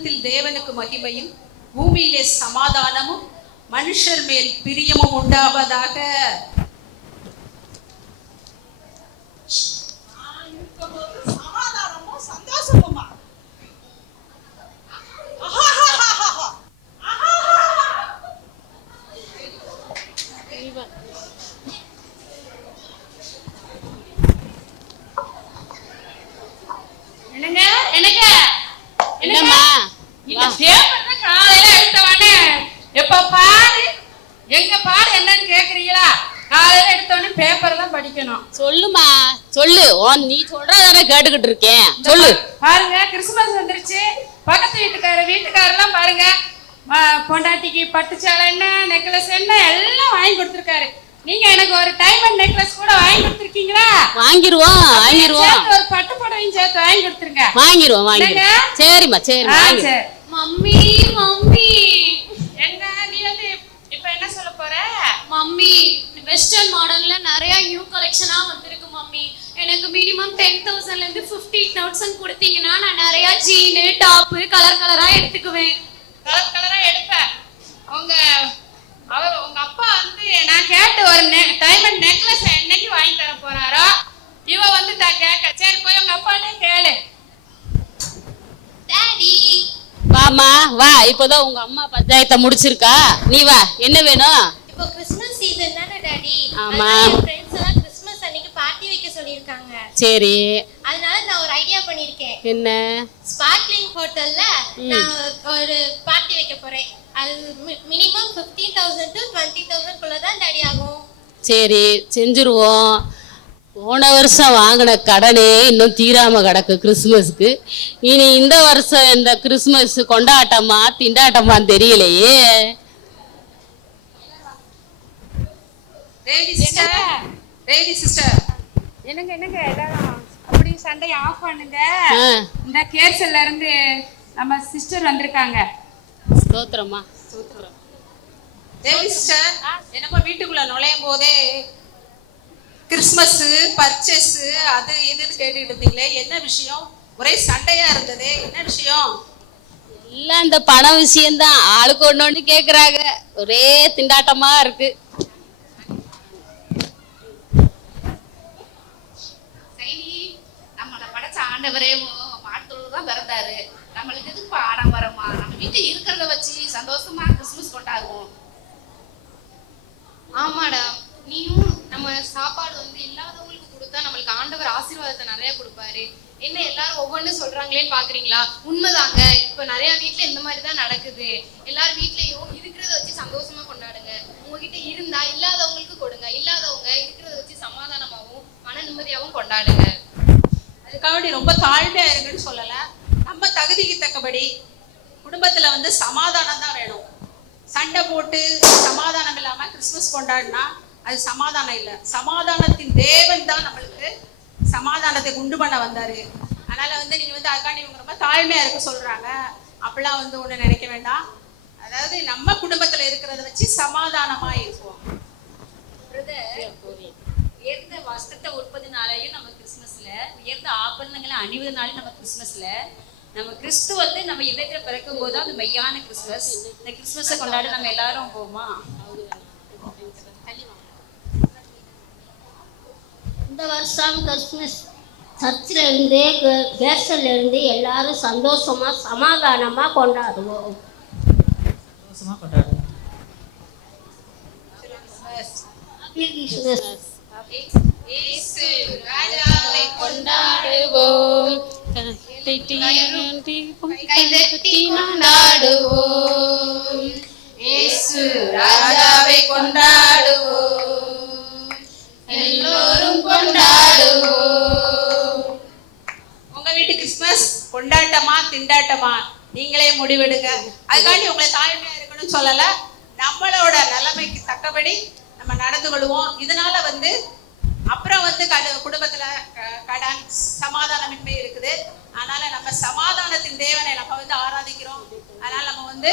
பரலோகத்தில் தேவனுக்கு மகிமையும் பூமியிலே சமாதானமும் மனுஷர் மேல் பிரியமும் உண்டாவதாக. சமாதானமும் சந்தோஷமுமா? காலையில எடுத்தவொடனே எப்ப பாரு எங்க பாரு என்னன்னு கேக்குறீங்களா? காலையில எடுத்தவொடனே பேப்பர் தான் படிக்கணும். சொல்லுமா சொல்லு, நீ சொல்றதானே கேட்டுக்கிட்டு இருக்கேன், சொல்லு. பாருங்க, கிறிஸ்துமஸ் வந்துருச்சு. பக்கத்து வீட்டுக்காரெல்லாம் பாருங்க, பொண்டாட்டிக்கு பட்டு சேலை என்ன, நெக்லஸ் என்ன எல்லாம் வாங்கி கொடுத்துருக்காரு. நீங்க எனக்கு ஒரு டைமண்ட் நெக்லஸ் கூட வாங்கி கொடுத்துருக்கீங்களா? வாங்கிருவோம். ஒரு பட்டு புடவையும் சேர்த்து வாங்கி கொடுத்துருங்க. வாங்கிருவோம். சரிம்மா சரி. மம்மி மம்மி என்ன நீ வந்து இப்ப என்ன சொல்ல போற? மம்மி, வெஸ்டர்ன் மாடல்ல நிறைய நியூ கலெக்ஷனா வந்திருக்கு மம்மி. எனக்கு மினிமம் 10,000ல இருந்து 50,000 கொடுத்தீங்கன்னா நான் நிறைய ஜீனு டாப் கலர் கலரா எடுத்துக்குவேன். கலர் கலரா எடுப்பேன். உங்க அப்பா வந்து நான் கேட்டு ஒரு டைமண்ட் நெக்லஸ் என்னைக்கு வாங்கி தர போறாரோ இவ வந்து கேட்க. சரி, போய் உங்க அப்பாட்டே கேளு. டாடி வாமா வா, இப்போதான் உங்க அம்மா பஞ்சாயத்தை முடிச்சிருக்கா. நீ வா, என்ன வேணும்? இப்போ கிறிஸ்மஸ் சீசன் தானே டாடி. ஆமா, என் ஃப்ரெண்ட்ஸ் எல்லாம் கிறிஸ்மஸ் அன்னைக்கு பார்ட்டி வைக்க சொல்லிருக்காங்க. சரி, அதனால நான் ஒரு ஐடியா பண்ணிருக்கேன். என்ன? ஸ்பார்க்லிங் ஹோட்டல்ல நான் ஒரு பார்ட்டி வைக்க போறேன். அது மினிமம் 15,000 to 20,000 குள்ள தான் டாடி ஆகும். சரி, செஞ்சிருவோம். போன வருஷம் வாங்கின கடனே இன்னும் தீராம கிடக்கு கிறிஸ்துமஸ்க்கு. இனி இந்த வருஷம் இந்த கிறிஸ்துமஸ் கொண்டாட்டமா திண்டாட்டமான்னு தெரியலையே. ரேவதி சிஸ்டர், என்னங்க எல்லாரும் அப்படி சண்டையை ஆஃப் பண்ணுங்க. இந்த கேர்சல்ல இருந்து நம்ம சிஸ்டர் வந்திருக்காங்க. ஸ்தோத்திரமா ஸ்தோத்திரம். ரேவதி சிஸ்டர், என்னமோ வீட்டுக்குள்ள நுழையும் போதே கிறிஸ்மஸ் பர்ச்சேஸ் அது இதுன்னு கேட்டுட்டு இருந்தீங்களே, என்ன விஷயம்? ஒரே சண்டையா இருந்தது, என்ன விஷயம்? எல்லாம் இந்த பண விஷயம்தான். ஆளுக்கு ஒண்ணு கேக்குறாங்க, ஒரே திண்டாட்டமா இருக்கு. நம்மளை படைச்ச ஆண்டவரே மாட்டுதான் பிறந்தாரு. நம்மளுக்கு எதுக்கு ஆடம்பரமா? நம்ம வீட்டுல இருக்கிறத வச்சு சந்தோஷமா கிறிஸ்துமஸ் கொண்டாடுவோம். ஆமாடா, நீயும் நம்ம சாப்பாடு வந்து இல்லாதவங்களுக்கு கொடுத்தா நம்மளுக்கு ஆண்டவர் ஆசீர்வாதத்தை நிறைய கொடுப்பாரு. என்ன எல்லாரும் ஒவ்வொன்றும் சொல்றாங்களேன்னு பாக்குறீங்களா? உண்மைதாங்க. இப்ப நிறைய வீட்டுல இந்த மாதிரி தான் நடக்குது. எல்லாரும் வீட்லயும் இருக்கிறத வச்சு சந்தோஷமா கொண்டாடுங்க. உங்ககிட்ட இருந்தா இல்லாதவங்களுக்கு கொடுங்க. இல்லாதவங்க இருக்கிறத வச்சு சமாதானமாவும் மன நிம்மதியாவும் கொண்டாடுங்க. அதுக்காக ரொம்ப தாழ்மையா இருக்குன்னு சொல்லல. நம்ம தகுதிக்கு தக்கபடி குடும்பத்துல வந்து சமாதானம் தான் வேணும். சண்டை போட்டு சமாதானம் இல்லாம கிறிஸ்துமஸ் கொண்டாடினா அது சமாதானம் இல்லை. சமாதானத்தின் தேவன் தான் நம்மளுக்கு சமாதானத்தை உண்டு பண்ண வந்தாரு. அதனால வந்து நீங்க வந்து அதுக்காண்டி இவங்க ரொம்ப தாழ்மையா இருக்க சொல்றாங்க. அப்படிலாம் வந்து ஒண்ணு நினைக்க வேண்டாம். அதாவது நம்ம குடும்பத்துல இருக்கிறத வச்சு சமாதானமா இருப்போம். உயர்ந்த வஸ்திரத்தை உற்பத்தினாலையும் நம்ம கிறிஸ்துமஸ்ல, உயர்ந்த ஆபரணங்களை அணிவதனாலும் நம்ம கிறிஸ்துமஸ்ல, நம்ம கிறிஸ்து வந்து நம்ம இதயத்துல பிறக்கும் போது அது மெய்யான கிறிஸ்துமஸ். இந்த கிறிஸ்துமஸை கொண்டாட நம்ம எல்லாரும் போமா? இந்த வருஷம் கிறிஸ்துமஸ் சர்ச்சில் இருந்து கேர்சல்ல இருந்து எல்லாரும் சந்தோஷமா சமாதானமா கொண்டாடுவோம். இயேசு ராஜாவை கொண்டாடுவோம், கைதட்டி கொண்டாடுவோம். இயேசு ராஜாவை கொண்டாடுவோம், எல்லோரும் கொண்டாடுவோம். உங்க வீட்டு கிறிஸ்துமஸ் கொண்டாட்டமா திண்டாட்டமா நீங்களே முடிவெடுங்க. அதுக்காண்டி உங்களை தாழ்மையா இருக்கணும்னு சொல்லல. நம்மளோட நிலைமைக்கு தக்கபடி நம்ம நடந்து கொள்வோம். இதனால வந்து அப்புறம் வந்து குடும்பத்துல கடன் சமாதானமின்மை இருக்குது. அதனால நம்ம சமாதானத்தின் தேவனை நம்ம வந்து ஆராதிக்கிறோம். அதனால நம்ம வந்து